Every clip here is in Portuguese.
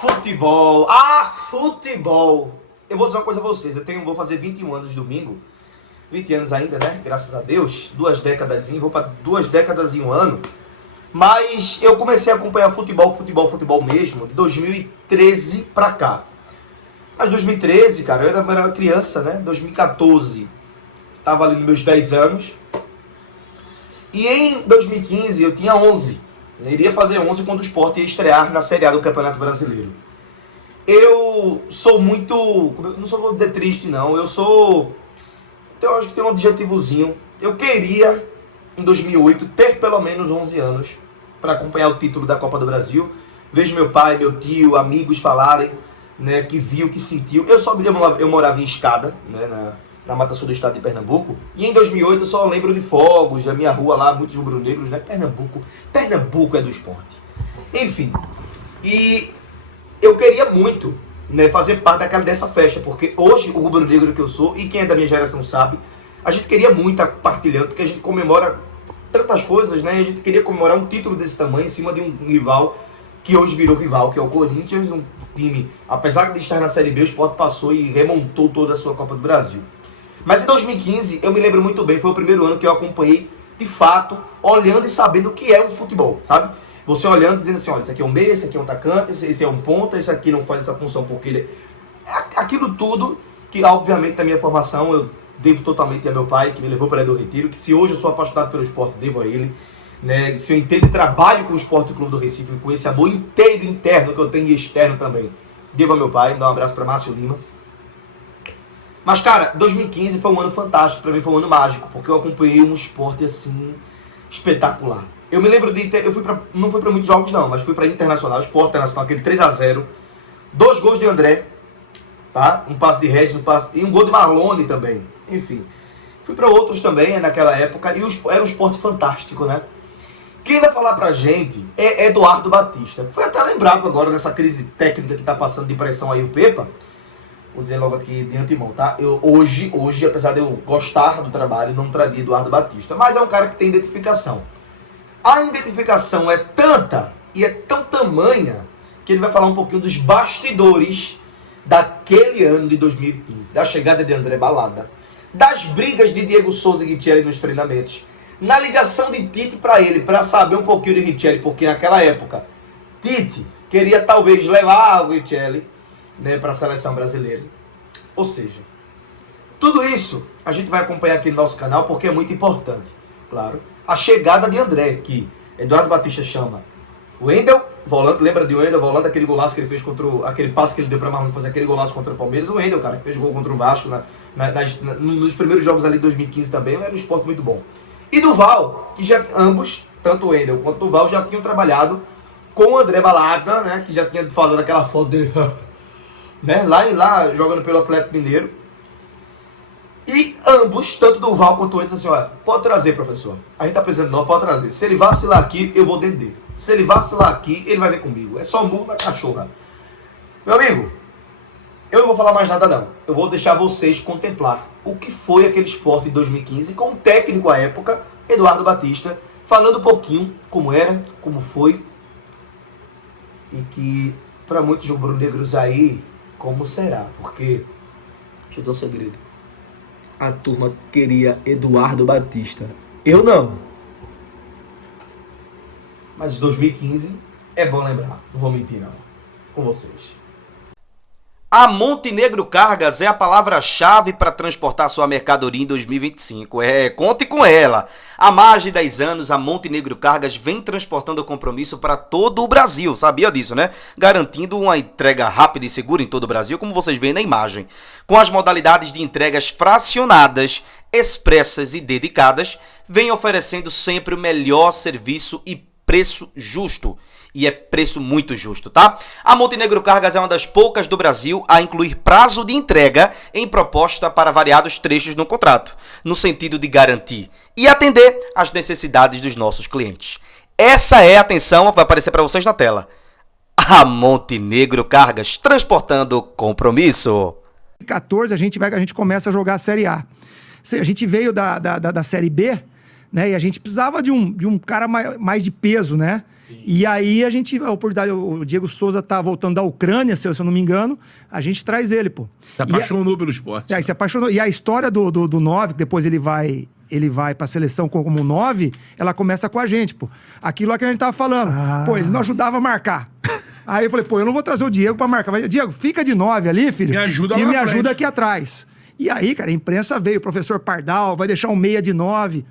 Futebol! Ah, futebol! Eu vou dizer uma coisa a vocês, vou fazer 21 anos domingo, 20 anos ainda, né? Graças a Deus, 2 décadas, vou para 2 décadas em um ano. Mas eu comecei a acompanhar futebol mesmo, de 2013 pra cá. Mas 2013, cara, eu era uma criança, né? 2014, estava ali nos meus 10 anos. E em 2015 eu tinha 11. Eu iria fazer 11 quando o Sport ia estrear na Série A do Campeonato Brasileiro. Eu sou muito... não só vou dizer triste, não. Eu acho que tem um adjetivozinho. Eu queria, em 2008, ter pelo menos 11 anos para acompanhar o título da Copa do Brasil. Vejo meu pai, meu tio, amigos falarem, né, que viu, que sentiu. Eu morava em Escada, né, na Mata Sul do estado de Pernambuco. E em 2008 eu só lembro de fogos, da minha rua lá, muitos rubro-negros, né? Pernambuco é do esporte. Enfim, e eu queria muito, né, fazer parte dessa festa, porque hoje o rubro-negro que eu sou, e quem é da minha geração sabe, a gente queria muito estar partilhando, porque a gente comemora tantas coisas, né? A gente queria comemorar um título desse tamanho em cima de um rival que hoje virou rival, que é o Corinthians, um time, apesar de estar na Série B, o Sport passou e remontou toda a sua Copa do Brasil. Mas em 2015, eu me lembro muito bem, foi o primeiro ano que eu acompanhei, de fato, olhando e sabendo o que é um futebol, sabe? Você olhando, dizendo assim, olha, esse aqui é um meia, esse aqui é um atacante, esse é um ponta, esse aqui não faz essa função porque ele é... Aquilo tudo que, obviamente, na minha formação, eu devo totalmente a meu pai, que me levou para o Retiro, que se hoje eu sou apaixonado pelo esporte, devo a ele, né? Se eu entendo e trabalho com o Esporte Clube do Recife, com esse amor inteiro interno que eu tenho e externo também, devo a meu pai. Dá um abraço para Márcio Lima. Mas, cara, 2015 foi um ano fantástico, pra mim foi um ano mágico, porque eu acompanhei um esporte, assim, espetacular. Eu me lembro de não fui pra muitos jogos não, mas fui pra Internacional, Sport Internacional, aquele 3-0, 2 gols de André, tá? Um passe de Regis, e um gol de Marlone também, enfim. Fui pra outros também, naquela época, e era um esporte fantástico, né? Quem vai falar pra gente é Eduardo Batista, que foi até lembrado agora nessa crise técnica que tá passando de pressão aí o Pepa. Vou dizer logo aqui de antemão, tá? Eu hoje, apesar de eu gostar do trabalho, não traria Eduardo Batista. Mas é um cara que tem identificação. A identificação é tanta e é tão tamanha que ele vai falar um pouquinho dos bastidores daquele ano de 2015. Da chegada de André Balada, das brigas de Diego Souza e Richelli nos treinamentos, na ligação de Tite para ele, para saber um pouquinho de Richelli, porque naquela época Tite queria talvez levar o Richelli, né, para a seleção brasileira. Ou seja, tudo isso a gente vai acompanhar aqui no nosso canal porque é muito importante. Claro, a chegada de André, que Eduardo Batista chama Wendel, volante, lembra de Wendel, volante, aquele golaço que ele fez aquele passe que ele deu para Marlon fazer aquele golaço contra o Palmeiras. O Wendel, cara, que fez gol contra o Vasco nos primeiros jogos ali de 2015 também, era um esporte muito bom. E Duval, que já ambos, tanto o Wendel quanto o Duval, já tinham trabalhado com o André Balada, né, que já tinha falado aquela foto dele né, lá jogando pelo Atlético Mineiro. E ambos, tanto Duval quanto o Wendel, assim, olha, pode trazer, professor. A gente tá precisando não, pode trazer. Se ele vacilar aqui, eu vou dentro dele. Se ele vacilar aqui, ele vai ver comigo. É só murro na cachorra. Meu amigo, eu não vou falar mais nada não. Eu vou deixar vocês contemplar o que foi aquele esporte em 2015 com o técnico à época, Eduardo Batista, falando um pouquinho como era, como foi. E que, para muitos rubro-negros aí, como será? Porque, deixa eu dar um segredo. A turma queria Eduardo Batista. Eu não. Mas 2015 é bom lembrar. Não vou mentir não. Com vocês. A Montenegro Cargas é a palavra-chave para transportar sua mercadoria em 2025. Conte com ela. Há mais de 10 anos, a Montenegro Cargas vem transportando o compromisso para todo o Brasil. Sabia disso, né? Garantindo uma entrega rápida e segura em todo o Brasil, como vocês veem na imagem. Com as modalidades de entregas fracionadas, expressas e dedicadas, vem oferecendo sempre o melhor serviço e preço justo. E é preço muito justo, tá? A Montenegro Cargas é uma das poucas do Brasil a incluir prazo de entrega em proposta para variados trechos no contrato, no sentido de garantir e atender às necessidades dos nossos clientes. Essa é a atenção, vai aparecer para vocês na tela. A Montenegro Cargas, transportando compromisso. Em 2014 a gente começa a jogar a Série A. A gente veio da Série B, né? E a gente precisava de um cara mais de peso, né? Sim. E aí a oportunidade, o Diego Souza tá voltando da Ucrânia, se eu não me engano, a gente traz ele, pô. Se apaixonou pelo esporte. Aí se apaixonou. E a história do 9, que depois ele vai pra seleção como 9, ela começa com a gente, pô. Aquilo lá que a gente tava falando. Pô, ele não ajudava a marcar. Aí eu falei, pô, eu não vou trazer o Diego pra marcar. Mas, Diego, fica de 9 ali, filho. Me ajuda e lá me na ajuda frente. aqui atrás. E aí, cara, a imprensa veio, o professor Pardal, vai deixar um meia de 9.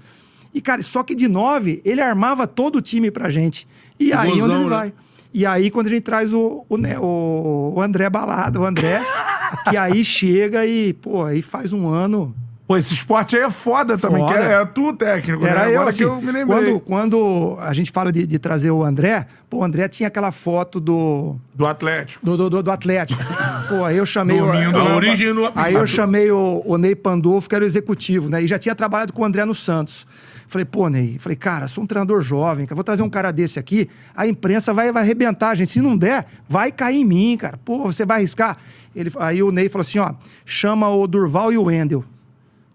E, cara, só que de 9, ele armava todo o time pra gente. E aí, Gozão, onde ele né? vai? E aí, quando a gente traz o André Balada, o André, que aí chega e, pô, aí faz um ano... Pô, esse esporte aí é foda também, que é tu o técnico, Era né? eu, Agora assim, que eu me lembrei. quando a gente fala de trazer o André, pô, o André tinha aquela foto do Atlético. do Atlético. Pô, aí eu chamei Dormindo, A origem no Aí eu chamei o Ney Pandolfo, que era o executivo, né? E já tinha trabalhado com o André no Santos. Falei, pô, Ney, cara, sou um treinador jovem, cara, vou trazer um cara desse aqui, a imprensa vai arrebentar, gente. Se não der, vai cair em mim, cara. Pô, você vai arriscar? Aí o Ney falou assim, ó, chama o Durval e o Wendel.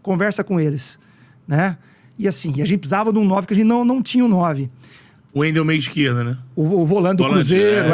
Conversa com eles, né? E assim, a gente precisava de um 9, que a gente não tinha um 9. O Wendel meio esquerda, né? O volante do Cruzeiro,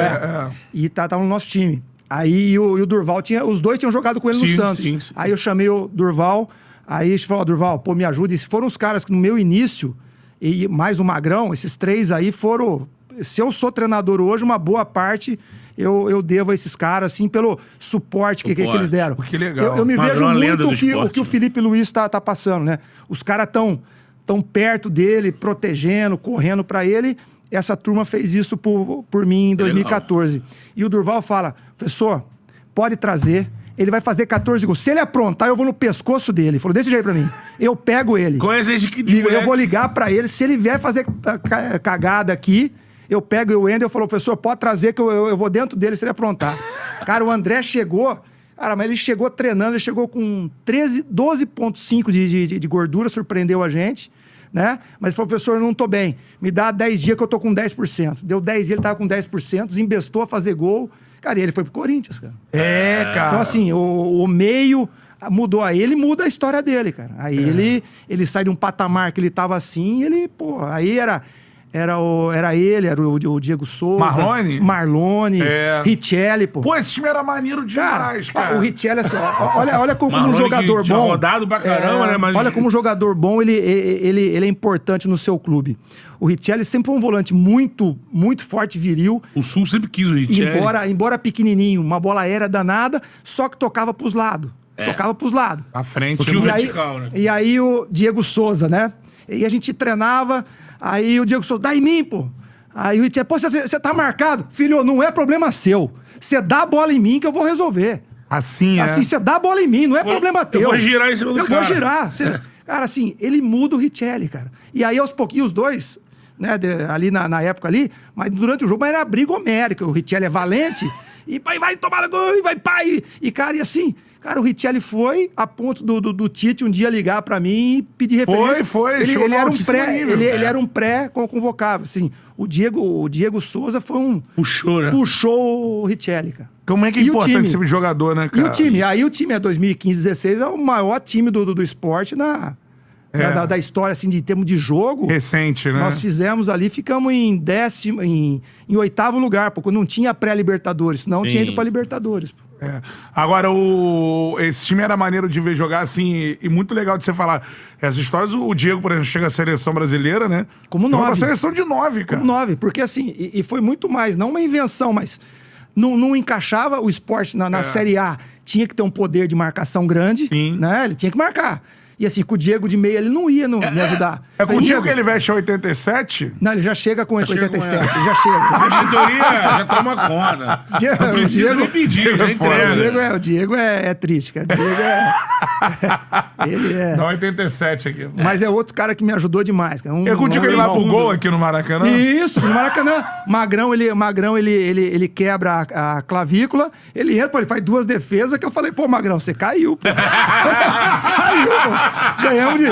E tava no nosso time. Aí e o Durval os dois tinham jogado com ele no Santos. Sim. Aí eu chamei o Durval, aí a gente falou, Durval, pô, me ajuda. E foram os caras que no meu início, e mais o Magrão, esses 3 aí foram... Se eu sou treinador hoje, uma boa parte... Eu devo a esses caras, assim, pelo suporte que eles deram. Que legal. Eu me Magrão, vejo lenda do muito esporte, o que o Felipe Luiz tá passando, né? Os caras tão perto dele, protegendo, correndo pra ele. Essa turma fez isso por mim em 2014. E o Durval fala, professor, pode trazer. Ele vai fazer 14 gols. Se ele aprontar, eu vou no pescoço dele. Ele falou desse jeito pra mim. Eu pego ele. Conhece esse que Eu vou ligar pra ele. Se ele vier fazer cagada aqui... Eu pego o Wendel e falo, professor, pode trazer que eu vou dentro dele se ele aprontar. Cara, o André chegou... Cara, mas ele chegou treinando, ele chegou com 12,5 de gordura, surpreendeu a gente, né? Mas ele falou, professor, eu não tô bem. Me dá 10 dias que eu tô com 10%. Deu 10 dias, ele tava com 10%, desembestou a fazer gol. Cara, e ele foi pro Corinthians, cara. Cara. Então, assim, o meio mudou. Aí ele muda a história dele, cara. Aí ele sai de um patamar que ele tava assim, ele, pô, aí era ele, era o Diego Souza. Marlone. Richelli, pô. Pô, esse time era maneiro demais, cara. O Richelli, assim, olha como um jogador tinha bom. Rodado pra caramba, né? Mas... Olha como um jogador bom, ele é importante no seu clube. O Richelli sempre foi um volante muito, muito forte, viril. O Sul sempre quis o Richelli. Embora pequenininho, uma bola aérea danada, só que tocava pros lados. Tocava pros lados. À frente. O tio vertical, né? E aí o Diego Souza, né? E a gente treinava... Aí o Diego Souza, dá em mim, pô. Aí o Richelli, pô, você tá marcado. Filho, não é problema seu. Você dá a bola em mim que eu vou resolver. Assim, Assim, você dá a bola em mim, não é problema teu. Eu vou girar em cima do cara. Eu vou girar. Cara, assim, ele muda o Richelli, cara. E aí, aos pouquinhos, os dois, né, ali na época ali, mas durante o jogo, mas era briga homérica. O Richelli é valente, e vai tomar gol, e vai pai. E, cara, e assim... Cara, o Richelli foi a ponto do Tite um dia ligar pra mim e pedir referência. Foi. Ele era um pré, ele era um pré-convocável. Assim, o Diego Souza foi um... Puxou o Richelli, cara. Como é que é importante ser jogador, né, cara? E o time? Aí o time, 2015-16, é o maior time do esporte da história, assim, de termos de jogo. Recente, né? Nós fizemos ali, ficamos em 8º lugar, porque não tinha pré-Libertadores, senão tinha ido pra Libertadores, pô. Agora, esse time era maneiro de ver jogar, assim, e muito legal de você falar. Essas histórias, o Diego, por exemplo, chega à seleção brasileira, né? Como 9. Uma seleção de 9, cara. Como 9, porque assim, e foi muito mais, não uma invenção, mas não encaixava o esporte na Série A. Tinha que ter um poder de marcação grande, né? Ele tinha que marcar. E assim, com o Diego de meia, ele não ia me ajudar. É com o Diego que ele veste a 87? Não, ele já chega com 87, ele já A chega. diretoria já toma conta. Não precisa nem pedir, já entrega. O Diego é triste, cara. O Diego ele é... Dá 87 aqui. Mas é outro cara que me ajudou demais, cara. É contigo que ele vai pro gol aqui no Maracanã? Isso, no Maracanã. Magrão, ele quebra a clavícula, ele entra, pô, ele faz 2 defesas, que eu falei, pô, Magrão, você caiu, pô. Caiu, pô. Ganhamos de...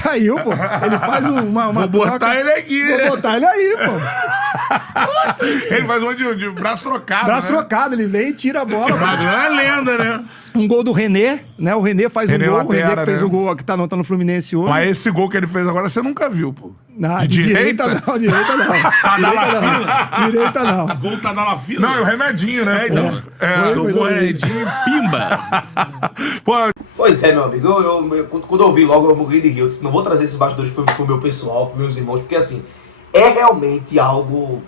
Caiu, pô. Ele faz uma... Vou botar ele aqui. Vou botar ele aí, pô. Ele faz um de braço trocado, Braço né? trocado, ele vem e tira a bola. O Magrão é lenda, né? Um gol do René, né? O René faz René um gol. O René Latera, que fez né? o gol que tá no Fluminense hoje. Mas esse gol que ele fez agora você nunca viu, pô. Não, de direita não, direita não. Tá na fila. Direita não. O gol tá na fila. Não, é o remedinho, né? então. Foi Tomou doido. de pimba. Pô, Pois é, meu amigo, quando eu vi logo, eu morri de rir. Eu disse, não vou trazer esses bastidores pro meu pessoal, pros meus irmãos, porque assim, é realmente algo...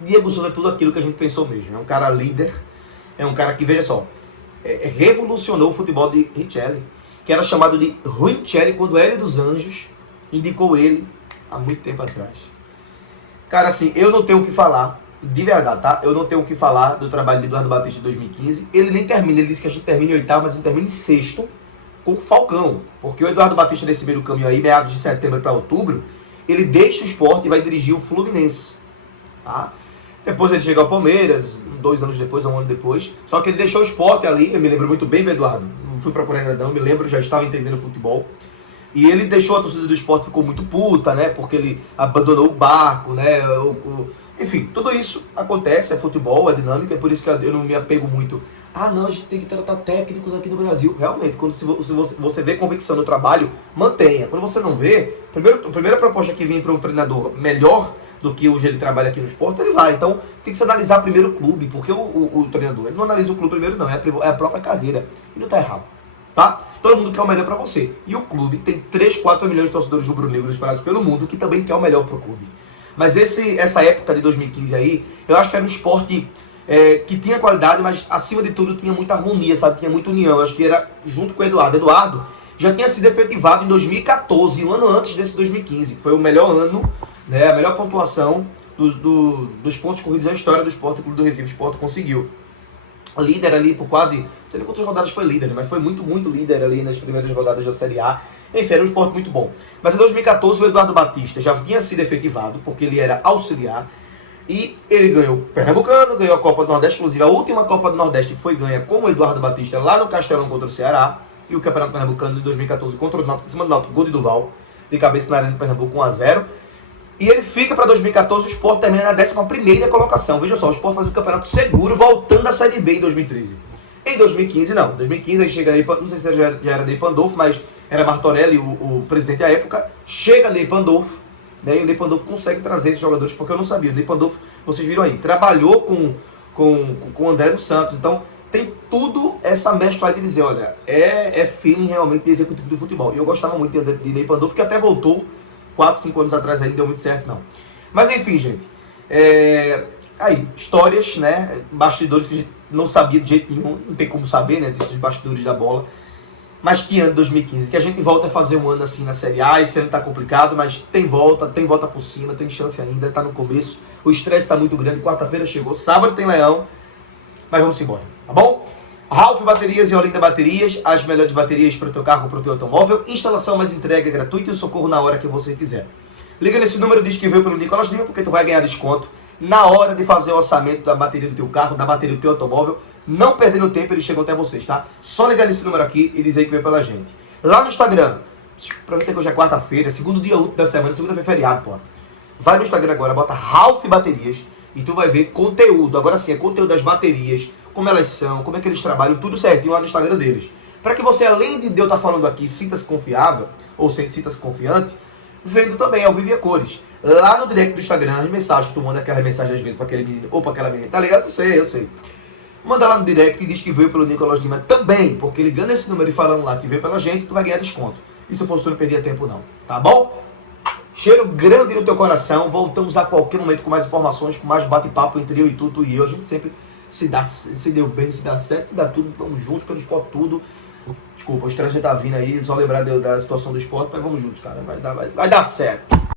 Diego Souza é tudo aquilo que a gente pensou mesmo. É um cara líder, é um cara que, veja só, revolucionou o futebol de Richelli, que era chamado de Richelli quando Hélio dos Anjos indicou ele há muito tempo atrás. Cara, assim, eu não tenho o que falar, de verdade, tá? Eu não tenho o que falar do trabalho de Eduardo Batista em 2015. Ele nem termina, ele disse que a gente termina em oitavo, mas a gente termina em sexto com o Falcão. Porque o Eduardo Batista, nesse meio do caminho aí, meados de setembro para outubro, ele deixa o Sport e vai dirigir o Fluminense, tá? Depois ele chega ao Palmeiras, 2 anos depois, 1 ano depois. Só que ele deixou o Sport ali, eu me lembro muito bem, Eduardo. Não fui procurar ainda não, me lembro, já estava entendendo o futebol. E ele deixou a torcida do Sport, ficou muito puta, né? Porque ele abandonou o barco, né? Enfim, tudo isso acontece, é futebol, é dinâmica, é por isso que eu não me apego muito. Ah, não, a gente tem que tratar técnicos aqui no Brasil. Realmente, quando você vê convicção no trabalho, mantenha. Quando você não vê, a primeira proposta que vem para um treinador melhor do que hoje ele trabalha aqui no Sport, ele vai. Então, tem que se analisar primeiro o clube, porque o treinador, ele não analisa o clube primeiro não, é a própria carreira. E não tá errado, tá? Todo mundo quer o melhor para você. E o clube tem 3, 4 milhões de torcedores rubro-negros espalhados pelo mundo que também quer o melhor pro clube. Mas essa época de 2015 aí, eu acho que era um esporte que tinha qualidade, mas acima de tudo tinha muita harmonia, sabe? Tinha muita união. Eu acho que era junto com o Eduardo. Eduardo já tinha sido efetivado em 2014, um ano antes desse 2015, que foi o melhor ano, né? A melhor pontuação dos pontos corridos na história do Sport Clube do Recife. O Sport conseguiu. Líder ali por quase, não sei nem quantas rodadas foi líder, mas foi muito, muito líder ali nas primeiras rodadas da Série A. Enfim, era um esporte muito bom. Mas em 2014 o Eduardo Batista já tinha sido efetivado, porque ele era auxiliar, e ele ganhou o Pernambucano, ganhou a Copa do Nordeste, inclusive a última Copa do Nordeste foi ganha com o Eduardo Batista lá no Castelão contra o Ceará, e o Campeonato Pernambucano de 2014 contra o Náutico, em cima do Náutico, gol de Duval, de cabeça na Arena do Pernambuco, 1-0. E ele fica para 2014, o Sport termina na 11ª colocação. Veja só, o Sport faz um campeonato seguro, voltando à Série B em 2013. Em 2015, não. Em 2015, aí chega Ney, não sei se já era Ney Pandolfo, mas era Martorelli, o presidente da época. Chega Ney Pandolfo, né, e o Ney Pandolfo consegue trazer esses jogadores, porque eu não sabia. O Ney Pandolfo, vocês viram aí, trabalhou com o André dos Santos. Então, tem tudo essa mescla de dizer, olha, é feeling realmente de executivo do futebol. E eu gostava muito de Ney Pandolfo, que até voltou 4, 5 anos atrás aí, não deu muito certo não. Mas enfim, gente, aí, histórias, né, bastidores que a gente não sabia de jeito nenhum, não tem como saber, né, desses bastidores da bola. Mas que ano 2015, que a gente volta a fazer um ano assim na Série A, esse ano tá complicado, mas tem volta por cima, tem chance ainda, tá no começo, o estresse tá muito grande, quarta-feira chegou, sábado tem Leão, mas vamos embora, tá bom? Ralph Baterias e Olinda Baterias, as melhores baterias para o teu carro, para o teu automóvel, instalação mais entrega gratuita e o socorro na hora que você quiser. Liga nesse número, diz que veio pelo Nicolas Lima, porque tu vai ganhar desconto na hora de fazer o orçamento da bateria do teu carro, da bateria do teu automóvel, não perdendo tempo, eles chegam até vocês, tá? Só ligar nesse número aqui e dizer que veio pela gente. Lá no Instagram, aproveita que hoje é quarta-feira, segundo dia útil da semana, segunda-feira é feriado, pô. Vai no Instagram agora, bota Ralph Baterias e tu vai ver conteúdo, agora sim, é conteúdo das baterias, como elas são, como é que eles trabalham, tudo certinho lá no Instagram deles. Para que você, além de eu estar falando aqui, sinta-se confiável, ou sinta-se confiante, vendo também ao vivo e a cores. Lá no direct do Instagram, as mensagens que tu manda, aquelas mensagens às vezes para aquele menino ou para aquela menina, tá ligado? Eu sei. Manda lá no direct e diz que veio pelo Nicolas Lima também, porque ligando esse número e falando lá que veio pela gente, tu vai ganhar desconto. E se fosse tu não perdia tempo não, tá bom? Cheiro grande no teu coração, voltamos a qualquer momento com mais informações, com mais bate-papo entre eu e tu e eu. A gente sempre se deu bem, se dá certo, dá tudo, vamos juntos pelo esporte, tudo. Desculpa, o estresse já tá vindo aí, só lembrar da situação do esporte, mas vamos juntos, cara, vai dar certo.